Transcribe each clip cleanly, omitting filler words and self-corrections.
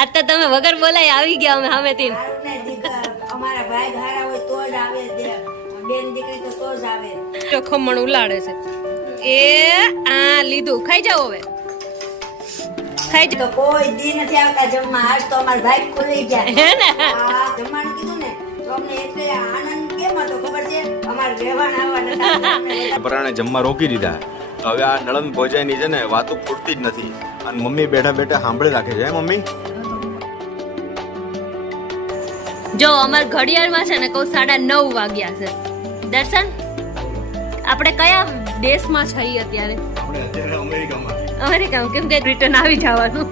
આજ તો તમે વગર બોલાય આવી ગયા અમે સામેથી. અમારા ભાઈ ઘારા હોય તો જ આવે, બેન દીકરી તો જ આવે. જો ખમણ ઉલાડે છે એ આ લીધું. ખાઈ જાવ હવે, ખાઈ જાવ. તો કોઈ દી નથી આવતા જમવા. આજ તો અમારા ભાઈ ખુલી ગયા હે ને? જમવાનું કીધું ને તો અમને એટલે આનંદ કેમ હતો ખબર છે? અમારે રહેવાન આવવાના પરાણે જમવા રોકી દીધા. તો હવે આ નળન ભોજાઈની છે ને વાતો ખૂટતી જ નથી અને મમ્મી બેઠા બેઠા સાંભળી રાખે છે. મમ્મી જો અમાર ઘડિયાળમાં છે ને કહું 9:30 વાગ્યા છે. દર્શન, આપણે કયા દેશમાં છીએ અત્યારે? આપણે અત્યારે અમેરિકામાં. અમેરિકામાં કેમ કે રિટર્ન આવી જવાનું?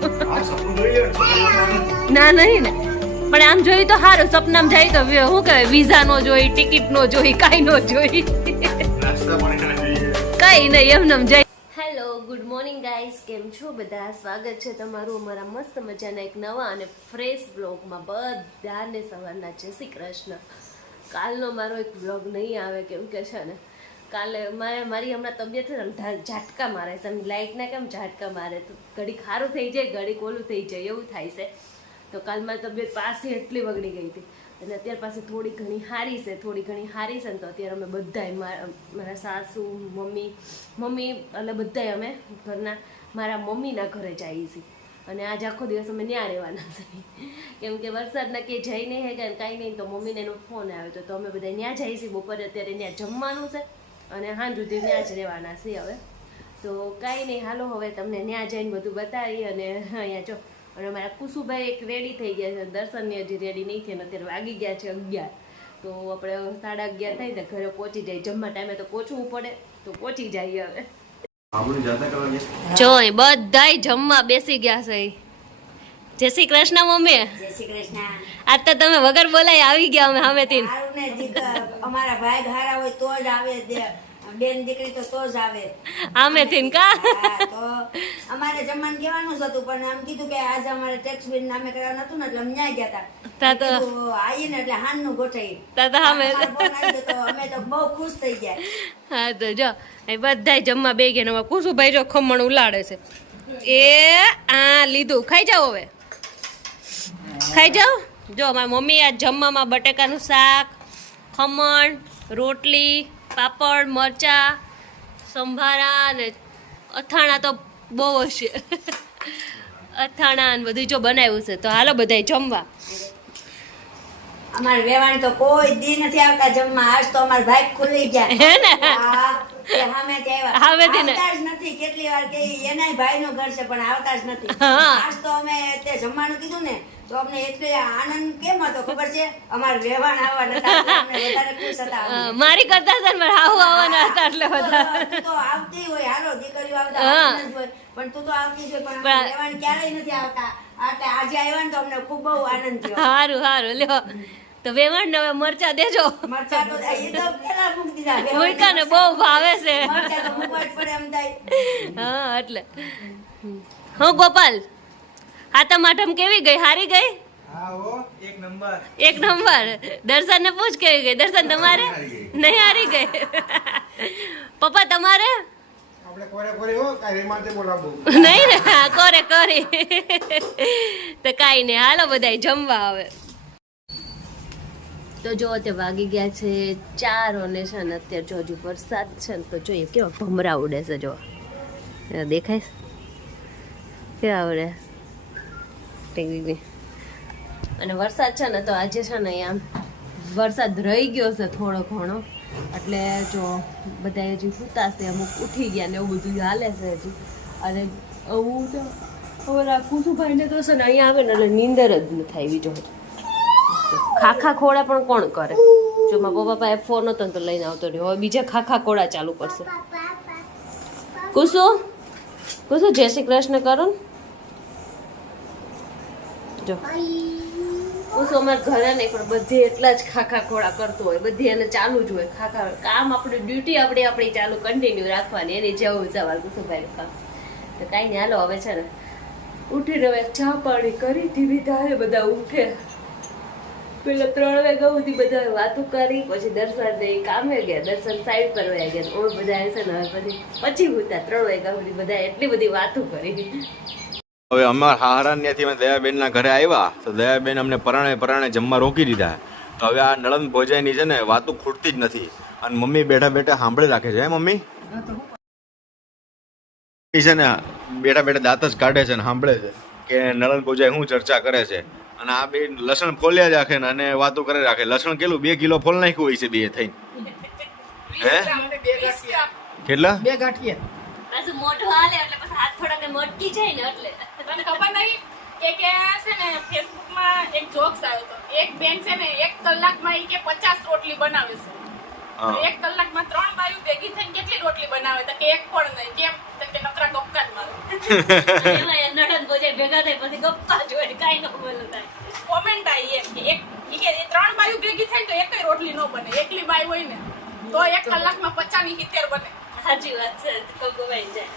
ના નહીં ને, પણ આમ જોઈ તો સારું. સપનામાં જાય તો શું કહેવાય, વિઝા નો જોઈ, ટિકિટ નો જોઈ, કાઈ નો જોઈ, કઈ નહીં, એમને જાય. હેલો, ગુડ મોર્નિંગ ગાઈઝ, કેમ છો બધા? સ્વાગત છે તમારું અમારા મસ્ત મજાના એક નવા અને ફ્રેશ બ્લોગમાં. બધાને સવારના જય શ્રી કૃષ્ણ. કાલનો મારો એક બ્લોગ નહીં આવે કેમ કે છે ને કાલે મારી હમણાં તબિયત છે ને ઝાટકા મારે છે. લાઇટના કેમ ઝાટકા મારે તો ઘડીક સારું થઈ જાય, ઘડીક ઓલું થઈ જાય, એવું થાય છે. તો કાલ મારી તબિયત પાછી એટલી બગડી ગઈ હતી અને અત્યાર પાસે થોડી ઘણી હારી છે ને તો અત્યારે અમે બધાય મારા સાસુ, મમ્મી એટલે બધાય અમે ઘરના મારા મમ્મીના ઘરે જઈએ છીએ. અને આજ આખો દિવસ અમે ત્યાં રહેવાના છે કેમ કે વરસાદના કે જઈ નહીં હે કાંઈ નહીં. તો મમ્મીને એનો ફોન આવ્યો તો અમે બધા ત્યાં જઈએ છીએ. બપોરે અત્યારે ત્યાં જમવાનું છે અને સાંજ સુધી ત્યાં જ રહેવાના છીએ હવે. તો કાંઈ નહીં, હાલો હવે તમને ત્યાં જઈને બધું બતાવી. અને અહીંયા જો અને મારા કુસુભાઈ એક રેડી થઈ ગયા છે, દર્શનની હજી રેડી નહીં થઈ. અત્યારે વાગી ગયા છે 11. તો આપણે 11:30 થાય તો ઘરે પહોંચી જાય. જમવા ટાઈમે તો પહોંચવું પડે, તો પહોંચી જાય હવે. જો બધાય જમવા બેસી ગયા છે. જય શ્રી કૃષ્ણ મમ્મી. જય શ્રી કૃષ્ણ. આજ તો તમે વગર બોલાય આવી ગયા અમે સામેથી. અમારા ભાઈ ઘારા હોય તો જ આવે, બેન દીકરી તો જ આવે આમેથી કા. તો અમારે જમવાનું કહેવાનું જ હતું પણ આમ કીધું કે આજે અમારે ટેક્સ બિલ નામે કરવાનું હતું ને એટલે અમે ન્યા ગયા હતા. તો આવીએ ને એટલે હાનનું ગોઠવી અમે તો બહુ ખુશ થઈ ગયા. હા તો જો એ બધાય જમવા બે ગયા. કુસુભાઈ જો ખમણ ઉલાડે છે એ આ લીધું. ખાઈ જાવ હવે, ખાઈ જાવ. જો મારી મમ્મી આ જમવામાં બટેકાનું શાક, ખમણ, રોટલી, પાપડ, મરચા, સંભારા ને અથાણા તો બહુ હશે. અથાણા ને બધું જો બનાવ્યું છે. તો હાલો બધાય જમવા. અમારે વેવાણ તો કોઈ દી નથી આવતા જમવા. આજ તો અમારા ભાઈ ખુલી ગયા હે ને? નથી. કેટલી વાર કે એનાય ભાઈ નું ઘર છે પણ આવતા જ નથી. આજ તો અમે તે જમવાનું કીધું ને તો અમને એટલે આનંદ કેમ હતો ખબર છે? અમારે વેવાણ આવવાના હતા, વધારે ખુશ હતા. મારી કરતા છે ને હાહુ આવવાના હતા એટલે વધારે. તું તો આવતી હોય, હાલો દીકરીઓ આવતા હોય પણ તું તો આવતી હોય પણ વેવાણ ક્યારેય નથી આવતા. એટલે આજે આવ્યા ને તો અમને ખૂબ બહુ આનંદ થયો. સારું લ્યો. તો વેવાણ ને હવે મરચા દેજો. મરચા તો એ તો પેલા મૂકી દીધા. મૂકા ને બહુ ભાવે છે. મરચા તો મૂકવા જ પડે એમ થાય. હા એટલે હું ગોપાલ હાથમ આઠમ કેવી ગઈ? હારી ગઈ? એક નંબર. દર્શન ને પૂછ કેવી ગઈ? દર્શન તમારે નહીં હારી ગઈ? પપ્પા તમારે નહીં ને? કોરે કરી તો કાઈ નહીં. હાલો બધાય જમવા આવે. તો જો અત્યારે વાગી ગયા છે 4 અને છે ને અત્યારે જો હજુ વરસાદ છે ને તો જોઈએ કેવા ભમરા ઉડે છે. જો દેખાય કેવા ઉડે. અને વરસાદ છે ને તો આજે છે ને અહીંયા વરસાદ રહી ગયો છે થોડો ઘણો. એટલે જો બધા હજી સૂતા છે, અમુક ઉઠી ગયા ને એવું બધું હાલે છે હજી. અને હું તો હવે કુસુભાઈને તો છે ને અહીંયા આવે ને એટલે નીંદર જ ન થાય. બીજો ખાખા ખોડા પણ કોણ કરે? જો મારા પપ્પા પાસે ફોન હતો ને તો લઈને આવતો રહ્યો. હવે બીજા ખાખા ખોડા ચાલુ કરશે. કુસુ જય શ્રી કૃષ્ણ કરો ને. જો કુસુ અમારે ઘરે નહીં પણ બધી એટલા જ ખાખા ખોડા કરતો હોય. બધી એને ચાલુ જ હોય ખાખા. કામ આપણી ડ્યુટી આપણી ચાલુ કન્ટિન્યુ રાખવાની. એની જવું સવાલ કુસુભાઈ કામ. તો કાંઈ નહીં, હાલો હવે છે ને ઉઠીને હવે ચા પાણી કરી ધીમી ધારે બધા ઉઠે. પેલા 3 વાગ્યા સુધી બધા વાતું કરી પછી દર્શન કામે ગયા. દર્શન સાઈડ પર વયા ગયા. બધા છે ને પછી ઉઠતા 3 વાગ્યા સુધી બધા એટલી બધી વાતું કરી. હવે અમારા હારા ત્યાંથી અમે દયાબેનના ઘરે આવ્યા તો દયાબેન અમને પરાણે જમવા રોકી દીધા. તો હવે આ નળંદ ભોજાઈની છે ને વાતું ખૂટતી જ નથી અને મમ્મી બેઠા બેઠા સાંભળી રાખે છે. હે મમ્મી છે ને બેઠા દાંત જ કાઢે છે ને સાંભળે છે કે નળંદ ભોજાઈ શું ચર્ચા કરે છે. અને આ બે લસણ ફોલ્યા જ રાખે ને અને વાતો કરે રાખે. લસણ કેટલું 2 કિલો ફોલ નાખ્યું હોય છે બે થઈને. હે કેટલા 2 ગાંઠિયા પાછું મોઢું હાલે એટલે પછી હાથ થોડા કે મટકી જાય ને એટલે તને ખબર નહીં કે છે ને ફેસબુકમાં એક જોક્સ આવ્યો હતો. એક બેન છે ને 1 કલાકમાં ઈ કે 50 રોટલી બનાવે છે. 1 કલાકમાં 3 બાયું ભેગી થઈને કેટલી રોટલી બનાવે તો કે એક પણ નહીં. કેમ તો કે નકરા ગપ્પા જ મારે. એમાં એ નડન ભોજાઈ ભેગા થાય પછી ગપ્પા જોડે કાઈ ન બોલું થાય. કોમેન્ટ આવી એમ કે એક ઈ કે 3 બાયું ભેગી થાય તો એકય રોટલી ન બને. એકલી બાઈ હોય ને તો 1 કલાકમાં 50 ની 70 બને. સાચી વાત છે. કગોવાઈ જાય.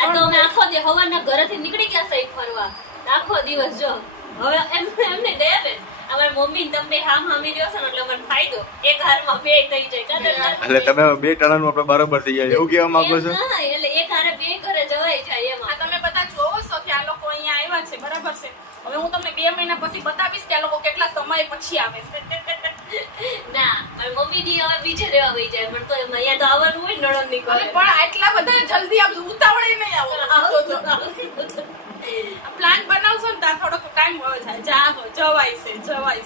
આ તો અમે આખો દી હવારના ઘરેથી નીકળી ગયા સહી ફરવા. આખો દિવસ જો હવે એમને દયાબેન અમારી મમ્મી ને તમે હામી રહ્યો છો ને એટલે મને ફાયદો એક હારમાં બે થઈ જાય. એટલે તમે બે ટણાનું આપણે બરાબર થઈ જાય એવું કહેવા માંગો છો? હા એટલે એક હારે બે ઘરે જવાય જાય એમાં. આ તમે બધા જોવો છો કે આ લોકો અહીંયા આવ્યા છે બરાબર છે. હવે હું તમને 2 મહિના પછી બતાવીશ કે આ લોકો કેટલા સમય પછી આવે છે. ના મારી મમ્મી ની હવે બીજે રહેવા વઈ જાય પણ તો અહીંયા તો આવવાનું હોય નળન ની અરે પણ આટલા બધા જલ્દી આવજો. ઉતાવળે નહીં આવો. પ્લાન બનાવશો ને ત્યાં થોડોક ટાઈમ જાય. જવાય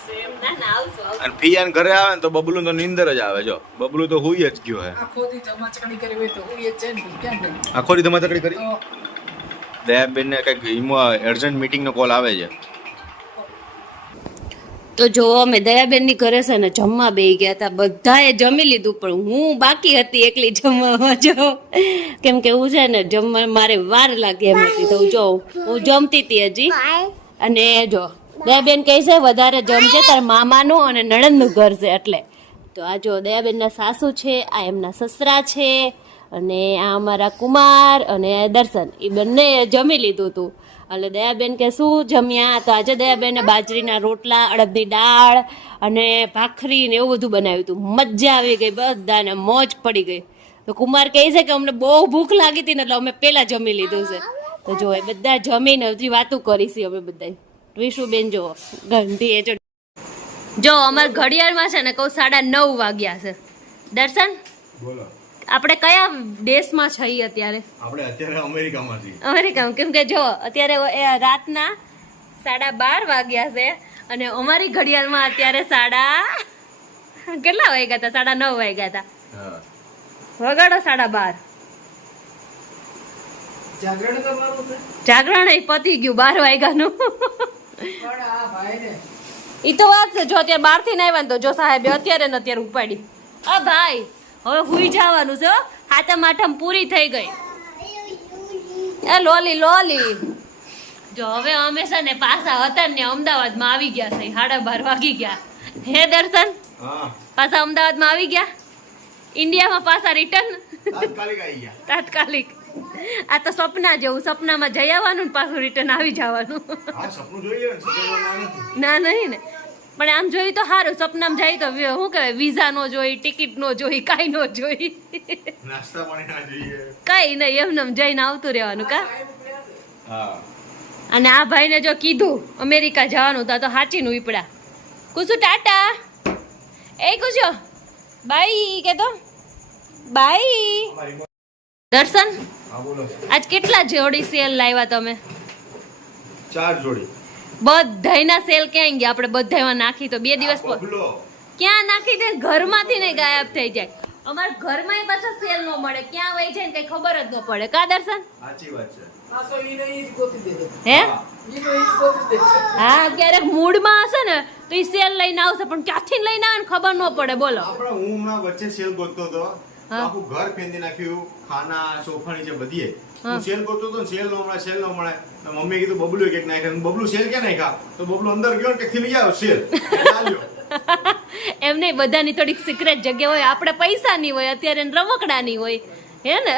છે એમ. ના ના આવશું અને ફિયાન ઘરે આવે ને તો બબલું તો નીંદર જ આવે. જો બબલું તો હુઈ જ ગયો હે. આખો દી ચમચકણી કરી હોય તો હું એ છે ને ક્યાં ગઈ આખો દી ધમાચકડી કરી. દયાબેન ને કઈક અર્જન્ટ મીટિંગ નો કોલ આવે છે. તો જો અમે દયાબેન ની ઘરે છે ને જમવા બેસી ગયા હતા. બધાએ જમી લીધું પણ હું બાકી હતી એકલી જમવામાં. જો કેમ કે હું છે ને જમવા મારે વાર લાગે એમ હતી તો જો હું જમતી હતી હજી. અને જો દયાબેન કહે છે વધારે જમજે તાર મામાનું અને નણંદનું ઘર છે એટલે. તો આ જો દયાબેનના સાસુ છે, આ એમના સસરા છે અને આ અમારા કુમાર અને દર્શન એ બંને જમી લીધું હતું. એટલે દયાબેન કે શું જમ્યા? તો આજે દયાબેને બાજરીના રોટલા, અડદની દાળ અને ભાખરી ને એવું બધું બનાવ્યું હતું. મજા આવી ગઈ, બધાને મોજ પડી ગઈ. તો કુમાર કહે છે કે અમને બહુ ભૂખ લાગી હતી ને એટલે અમે પહેલા જમી લીધું છે. તો જો એ બધા જમીને હજી વાતું કરીશી અમે બધા. વિશુબેન જો ઘંટી જો અમારા ઘડિયાળમાં છે ને કહું 9:30 વાગ્યા છે. દર્શન બોલો આપણે કયા દેશમાં છીએ અત્યારે? આપણે અત્યારે અમેરિકામાં છીએ. અમેરિકામાં. કેમ કે જો અત્યારે રાતના 12:30 વાગ્યા છે અને અમારી ઘડિયાળમાં અત્યારે કેટલા વાગ્યા હતા? 9:30 વાગ્યા હતા. વગાડો 12:30. જાગરણ કરવાનું છે જાગરણ એ પતી ગયું 12 વાગ્યાનું. પણ આ ભાઈને ઈ તો વાત છે. જો અત્યારે 12 થી આવ્યા ને તો જો સાહેબે અત્યારે ને અત્યારે ઉપાડી. આ ભાઈ હવે હુઈ જવાનું છે. હાથમ આઠમ પૂરી થઈ ગઈ. એ લોલી જો હવે અમે છે ને પાછા હતા ને અમદાવાદમાં આવી ગયા છે. 12:30 વાગી ગયા. હે દર્શન પાછા અમદાવાદમાં આવી ગયા. ઇન્ડિયામાં પાછા રિટર્ન તાત્કાલિક. આ તો સપના જેવું. સપનામાં જઈ આવવાનું ને પાછું રિટર્ન આવી જવાનું. ના નહીં ને પણ આમ જોઈ તો સારું. સપનામાં જાય તો શું કહેવાય વિઝા નો જોઈ, ટિકિટ નો જોઈ, કાંઈ નો જોઈ, કઈ નહીં એમને જઈને આવતું રહેવાનું કા. અને આ ભાઈને જો કીધું અમેરિકા જવાનું તો સાચી નું ઈપડા. કુસુ ટાટા. એ કુછો બાય કે તો બાય. દર્શન આજ કેટલા જોડી સેલ લાવ્યા તમે? 4 જોડી. બધાયના સેલ ક્યાં ગયા? આપણે બધાયમાં નાખી તો 2 દિવસ ક્યાં નાખી દે? ઘરમાંથી ને ગાયબ થઈ જાય. અમારા ઘરમાં પાછા સેલ નો મળે. ક્યાં વહી જાય ને કઈ ખબર જ ન પડે કા દર્શન? સાચી વાત છે. આસો ઈને ઈ જ ગોતી દે હે ઈને ઈ જ ગોતી દે. હા ક્યારેક મૂડમાં હશે ને તો ઈ સેલ લઈને આવશે પણ ક્યાંથી લઈને આવે ને ખબર ન પડે. બોલો આપણે હું હમણાં વચ્ચે સેલ ગોતતો હતો. આખું ઘર ફેંદી નાખ્યું. ખાના સોફાની જે બધી હું સેલ ગોતતો હતો. સેલ નો મળે. મમ્મી કીધું બબલું કેક નાખ્યા. બબલું સેલ ક્યાં નાખ્યા? તો બબલું અંદર ગયો કે લઈ આવ્યો સેલ. એમ નહીં, બધાની થોડીક સિક્રેટ જગ્યા હોય. આપણે પૈસાની હોય, અત્યારે રમકડાની હોય હે ને.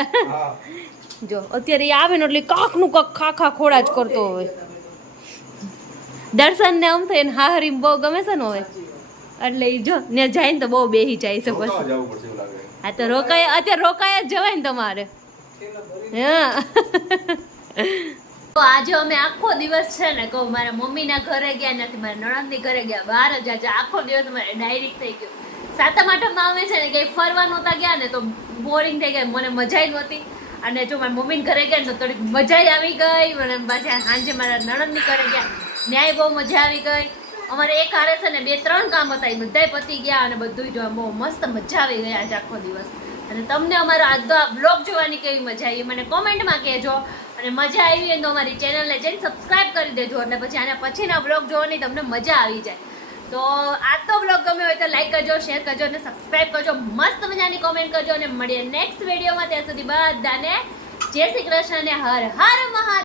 જો અત્યારે આવે ને એટલે કાકનું કાક ખાખા ખોડા જ કરતો હોય. દર્શન ને આમ થાય ને હાહરી બહુ ગમે છે ને હવે એટલે જો ને જાય ને તો બહુ બેહી જાય છે. બસ હા તો રોકાય. અત્યારે રોકાય જ જવાય ને તમારે. હા તો આજે અમે આખો દિવસ છે ને કહું મારા મમ્મીના ઘરે ગયા નથી, મારા નણંદની ઘરે ગયા, બહાર જ આજે આખો દિવસ મારે ડાયરેક્ટ થઈ ગયો. સાતમ આઠમમાં અમે છે ને કંઈ ફરવા નહોતા ગયા ને તો બોરિંગ થઈ ગયા, મને મજાઈ નહોતી. અને જો મારા મમ્મીના ઘરે ગયા ને તો થોડીક મજાઈ આવી ગઈ. મને પાછા સાંજે મારા નણંદની ઘરે ગયા, ન્યાય બહુ મજા આવી ગઈ. અમારે એક હારે છે ને 2-3 કામ હતા, એ બધાય પતી ગયા અને બધું જો બહુ મસ્ત મજા આવી ગઈ આજે આખો દિવસ. અને તમને અમારો આજનો આ બ્લોગ જોવાની કેવી મજા આવી મને કોમેન્ટમાં કહેજો. અને મજા આવી હોય તો અમારી ચેનલને જઈને સબસ્ક્રાઇબ કરી દેજો, એટલે પછી આના પછીના બ્લોગ જોવાની તમને મજા આવી જાય. તો આજનો બ્લોગ ગમે હોય તો લાઈક કરજો, શેર કરજો અને સબસ્ક્રાઇબ કરજો. મસ્ત મજાની કોમેન્ટ કરજો અને મળીએ નેક્સ્ટ વિડીયોમાં. ત્યાં સુધી બધાને જય શ્રી કૃષ્ણ અને હર હર મહાદેવ.